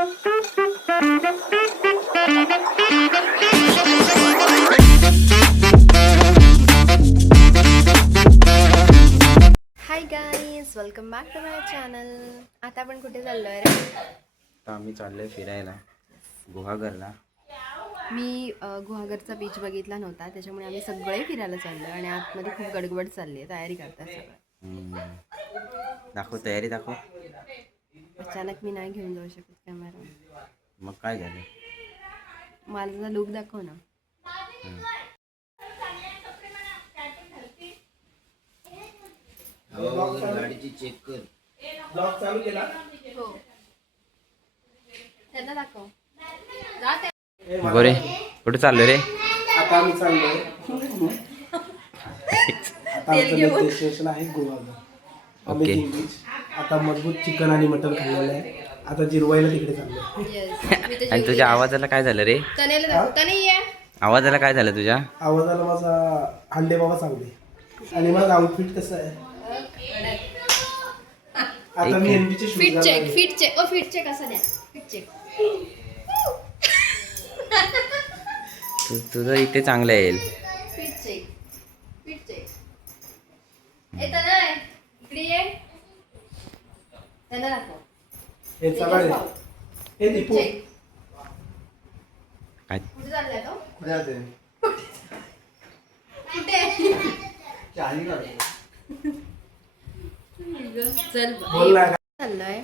High guys, welcome back to my channel. आता आपण कुठे चाललोय रे? आता आम्ही चाललोय फिरायला गुहागरला. मी गुहागरचा बीच बघितला नव्हता, त्याच्यामुळे आम्ही सगळे फिरायला चाललोय आणि आतमध्ये खूप गडबड चालली आहे. तयारी करतात सगळं. दाखव, तयारी दाखव. अचानक मी नाही घेऊन जाऊ शकत कॅमेरा. मग काय झालं? माझा लुक दाखव ना. गाडीची चेक कर. ब्लॉग चालू केला? हो, त्यांना दाखव. गोरे कुठे चाललो रे? आता आम्ही चाललोय. आता आमचं डेस्टिनेशन आहे गोवागर. ओके. आता मजबूत चिकन आणि मटन खाल्लेलं आहे. आता जिरवायला तिकडे चाललोय. आणि तुझ्या आवाजाला काय झालं रे? आवाजाला काय झालं तुझ्या? आवाजाला माझा अंडे बाबा चांगले. आणि माझं आउटफिट कसं आहे? आता मी एनबीचे फिट चेक असं द्या. Fit check. तुझं इथे चांगलं येईल. Fit check. येतं ना इकडे ये. त्यांना दाखव. हे चालेल. हे दीपू काय? कुठे चाललाय तो? कुठे जाते? कुठे? चाळी काढतो. चल बोल ना. चाललोय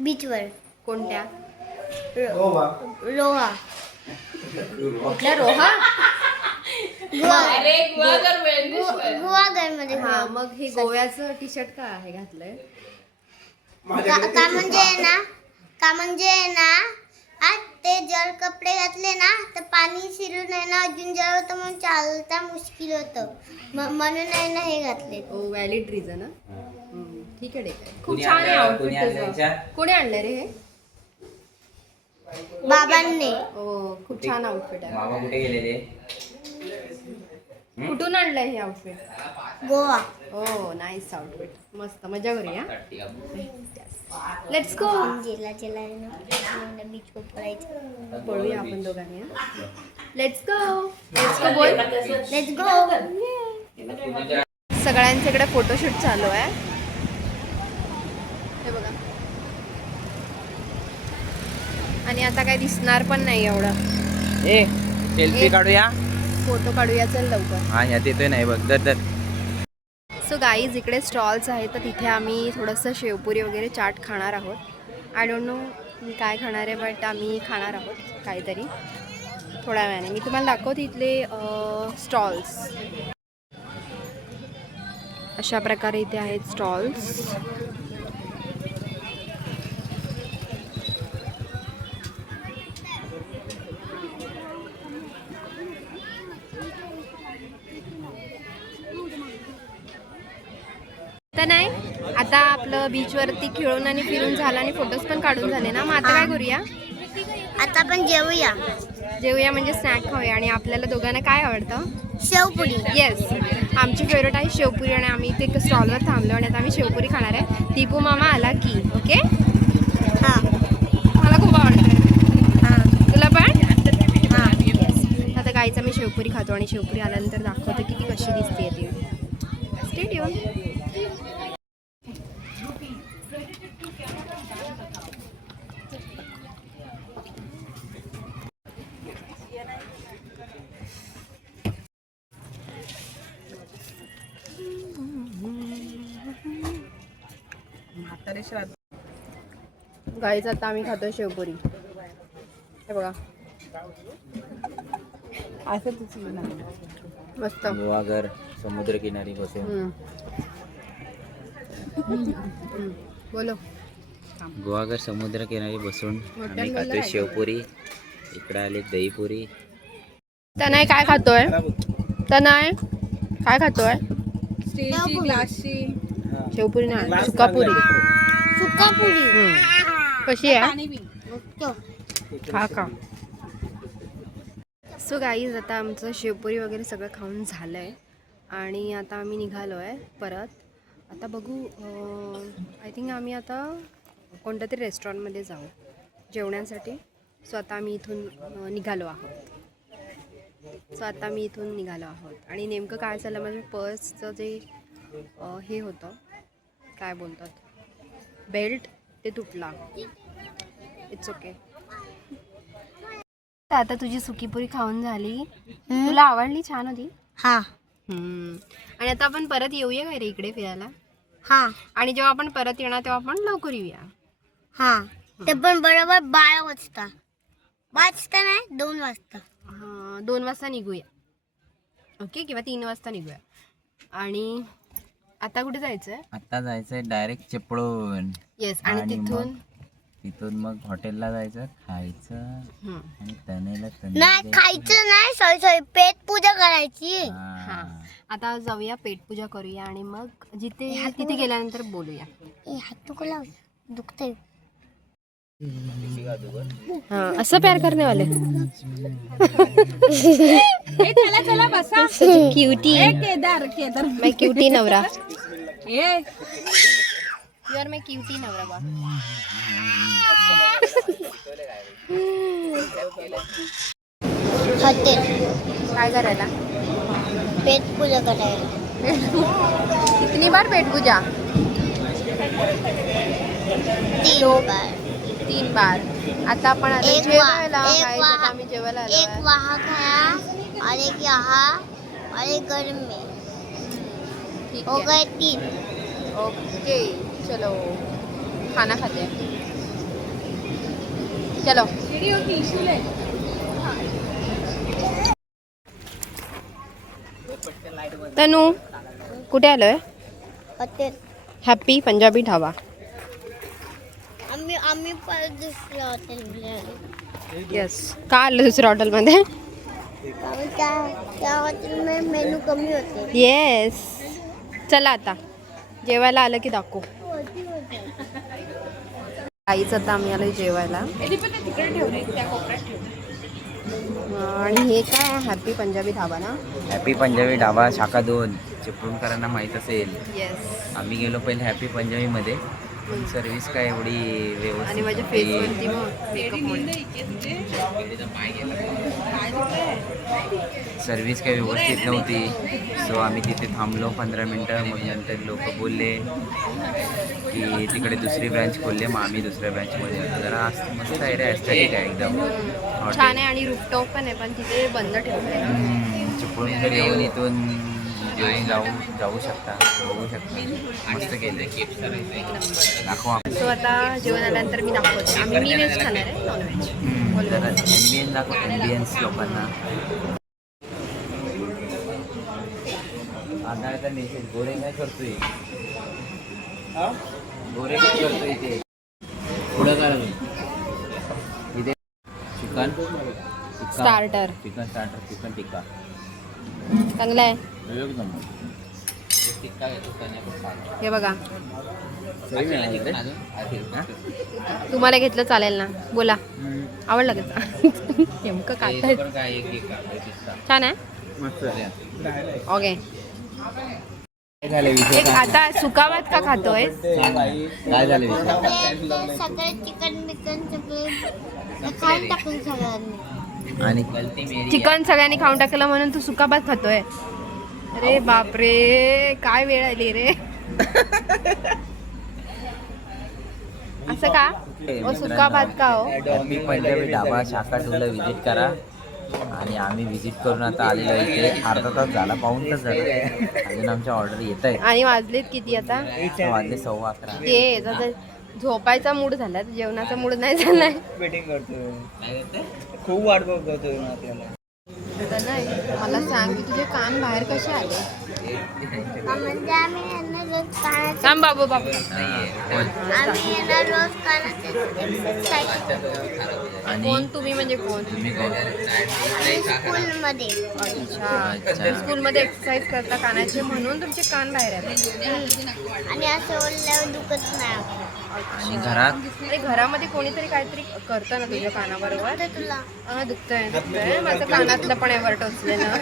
बीचवर. कोणत्या? गोवा. रोहा. कुठल्या रोहा? गुहागर मध्ये. हा, मग हे गोव्याचं टी शर्ट का आहे घातलंय? का म्हणजे ना आज ते जर कपडे घातले ना तर पाणी शिरून आहे ना अजून जर होतं म्हणून चालता मुश्किल होतं म्हणून आहे ना हे घातले. ओ, व्हॅलिड रिझन. ठीक आहे. खूप छान आहे आउटफिट. कोणी आणलंय रे हे? बाबांनी. ओ, खूप छान आउटफिट आहे. मामा कुठे गेलेले? कुठून आणलंय हे आउटफिट? गोवा. ओ, नाईस आउटफिट. मस्त, मजा करूया. Let's go. जेला बीच वर पडायचं. पळूया आपण दोघांनी. लेट्स गो बोल. Let's go. सगळ्यांच्या इकडे फोटोशूट चालू आहे. हे बघा. आणि आता काय दिसणार पण नाही एवढं. ए, सेल्फी काढूया. फोटो काढूया, चल लवकर. हा, यात येतोय नाही बघ. दर सो गाईज, इकडे स्टॉल्स आहेत, तर तिथे आम्ही थोडंसं शेवपुरी वगैरे चाट खाणार आहोत. आय डोंट नो मी काय खाणार आहे, बट आम्ही खाणार आहोत काहीतरी थोड्या वेळाने. मी तुम्हाला दाखवते इथले स्टॉल्स. अशा प्रकारे इथे आहेत स्टॉल्स. तर नाही, आता आपलं बीचवरती खेळून आणि फिरून झालं आणि फोटोज पण काढून झाले ना. मग आता काय करूया? आता आपण जेवूया म्हणजे स्नॅक खाऊया. आणि आपल्याला दोघांना काय आवडतं? शेवपुरी. येस, आमची फेवरेट आहे शेवपुरी. आणि आम्ही इथे स्टॉलवर थांबलो आणि आता आम्ही शेवपुरी खाणार आहे. दीपू मामा आला की. ओके. हां मला खूप आवडतं. हां तुला पण? हां. आता गाईचा मी शेवपुरी खातो आणि शेवपुरी आल्यानंतर दाखवते की ती कशी दिसते ती. Stay tune. गाईच आता आम्ही खातोय शेवपुरी. हे बघा, असं मस्त. गुहागर समुद्रकिनारी बसून. बोलो. गुहागर समुद्रकिनारी बसून आम्ही खातोय शेवपुरी. इकडे आली दहीपुरी. तनय काय खातोय? तनय काय खातोय? स्टीलची ग्लासची शेवपुरी ना, सुकापुरी. कशी आहे? खा का. सो गाईज, आता आमचं शेवपुरी वगैरे सगळं खाऊन झालं आहे आणि आता आम्ही निघालो आहे परत. आता बघू, आय थिंक आम्ही आता कोणत्या तरी रेस्टॉरंटमध्ये जाऊ. जेवण्यासाठी. सो आता आम्ही इथून निघालो आहोत. आणि नेमकं काय झालं, माझ्या पर्सचं जे हे होतं, काय बोलतात, बेल्ट, ते तुटला. It's okay. आता तुझी सुकीपुरी खाऊन झाली. तुला आवडली? छान होती. हा आणि आता आपण परत येऊया काय रे इकडे फिरायला. हा आणि जेव्हा आपण परत येणार तेव्हा आपण लवकर येऊया. हा ते पण बरोबर 12 वाजता. नाही 2 वाजता. 2 वाजता निघूया. ओके, किंवा 3 वाजता निघूया. आणि आता कुठे जायचंय? आता जायचंय डायरेक्ट चिपळूण. येस. आणि तिथून मग हॉटेलला जायचं, खायचं आणि तनेला नाही खायचं नाही, सॉरी पेट पूजा करायची. आता जाऊया, पेटपूजा करूया आणि मग तिथे गेल्यानंतर बोलूया. हात नको लाव, दुखतंय. असं प्यार करणे वाले. चला बसा. क्यूटी केदार मैं क्यूटी नवरा. यू आर माय क्यूटी नवरा बा. हॉटेल काय करायला? पेट पूजा करायला. कितनी बार पेटपूजा? 3 बार. आता आपण आलो एक जेवायला. एक काय वहा- आम्ही जेवायला एक आलो. वहाँ खाया और एक यहाँ और एक घर में ठीक हो है. गए 3. ओके, चलो खाना खाते हैं. चलो. तनू कुठे आलोय? हॉटेल. हॅपी पंजाबी ढाबा. आम्ही परत दुसऱ्या हॉटेल. येस. का आलं दुसऱ्या हॉटेलमध्ये? त्या हॉटेलमध्ये मेनू कमी होते. येस. चला आता जेवायला आलं की दाखवू. आईच आता आम्ही आलो जेवायला. आणि हे काय, हॅपी पंजाबी ढाबा ना? हॅपी पंजाबी ढाबा शाखा 2 चिपळूणकरांना माहीत असेल. येस. आम्ही गेलो पहिले हॅपी पंजाबीमध्ये, पण सर्व्हिस काय एवढी आणि माझ्या फेसवरती मग मेकअप सर्व्हिस काही व्यवस्थित नव्हती. सो आम्ही तिथे थांबलो 15 मिनटं. मग नंतर लोक बोलले की तिकडे दुसरी ब्रँच खोलले. मग आम्ही दुसऱ्या ब्रँचमध्ये जरा मस्त आहे रे, ॲस्थेटिक आहे एकदम. छान आहे आणि रूफटॉप पण आहे, पण तिथे बंद ठेवलंय. चिपळूणकर येऊन इथून जेवून जाऊ शकता, बघू शकता. मस्त केलं. दाखवा. सो आता जेवण आल्यानंतर मी दाखवते. मी व्हेज खाणार आहे, नॉनव्हेज. जरा एम्बियन्स दाखव, एम्बियन्स लोकांना. आधारचा मेसेज गोरे काय करतोय, गोरे काय करतोय इथे. पुढं करा इथे chicken starter. Chicken starter, chicken tikka चांगलं आहे. एकदम टिक्का घेतो. हे बघा, चिकन अजून तुम्हाला घेतलं चालेल ना? बोला, आवडलं का? नेमकं काय काय एक छान आहे. मस्त ओके. काय झालं विषय? एक आता सुका भात का खातोय? काय झालं विषय? सगळे चिकन बिकन सगळे खाऊन टाकून सगळ्यांनी. आणि चिकन सगळ्यांनी खाऊन टाकलं म्हणून तू सुका भात खातोय? अरे बापरे, काय वेळ आली रे. असं का? ओ सुका भात का हो? हॅपी पंजाबी ढाबा शाखा 2ला व्हिजिट करा. आणि आम्ही व्हिजिट करून आता आलेलो इथे. अर्धा तास झाला, पाऊण तास झाला. अजून आमच्या ऑर्डर येत आहेत. आणि वाजलेत किती आता? वाजले 11:15. ते आता झोपायचा मूड झाला, जेवणाचा मूड नाही झालाय. वेटिंग करतोय, खूप वाट बघतोय आपल्याला. तर नाही, मला सांग की तुझे कान बाहेर कसे आले? म्हणजे आम्ही यांना रोज कानाचे सांग बाबू बाबू. आम्ही यांना रोज कानाचे एक्सरसाइज आणि कोण तुम्ही म्हणजे कोण? तुम्ही कोण? स्कूलमध्ये. अच्छा, स्कूलमध्ये एक्सरसाइज करता कानाचे म्हणून तुमचे कान बाहेर आले. आणि असं बोलल्यावर दुखत नाही. आणि घरात हो. अरे घरामध्ये कोणीतरी काहीतरी करतं ना तुझ्या कानाबरोबर. तर तुला दुखतंय माझं कानातलं पण आहे वर टोचलेलं.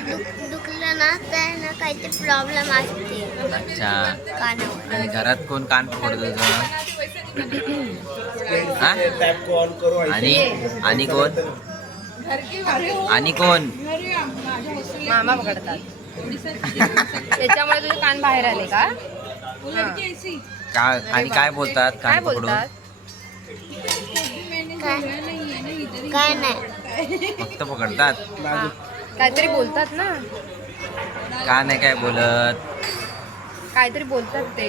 दुखलं ना तर ना काहीतरी प्रॉब्लेम असते अच्छा. कानावर. आणि घरात कोण कान पकडतो तुझं? हा? आणि कोण आणि कोण मामा पकडतात. त्याच्यामुळे तुझे कान बाहेर आले का? हा. का आणि काय बोलतात काय कान पकडून? बोलतात? काय नाही. फक्त पकडतात, हा. काहीतरी बोलतात ना, का नाही काय बोलत? काहीतरी बोलतात ते.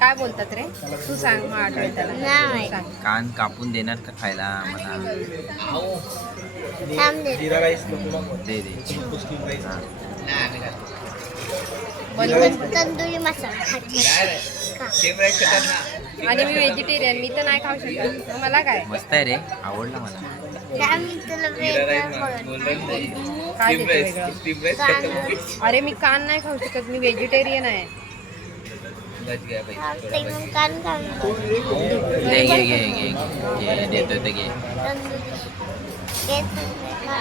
काय बोलतात रे? तू सांग मग आठवत त्याला. नाही. तू सांग. कान कापून देणार का खायला मला? थांब दे. दे दे. हा. बनवून. तंदुरी मसाला खा. आणि मी व्हेजिटेरियन, मी तर नाही खाऊ शकत. मग मला काय मस्त आहे रे, आवडला मला. त्या मी तुला वेगळं बोलत काय देतो वेगळं? कान अरे मी कान नाही खाऊ शकत, मी व्हेजिटेरियन आहे. चालतंय मग कान खाऊन बघ. घे घे घे घे घे देतो ते घे. तंदुरी. घे तंदुरी खा.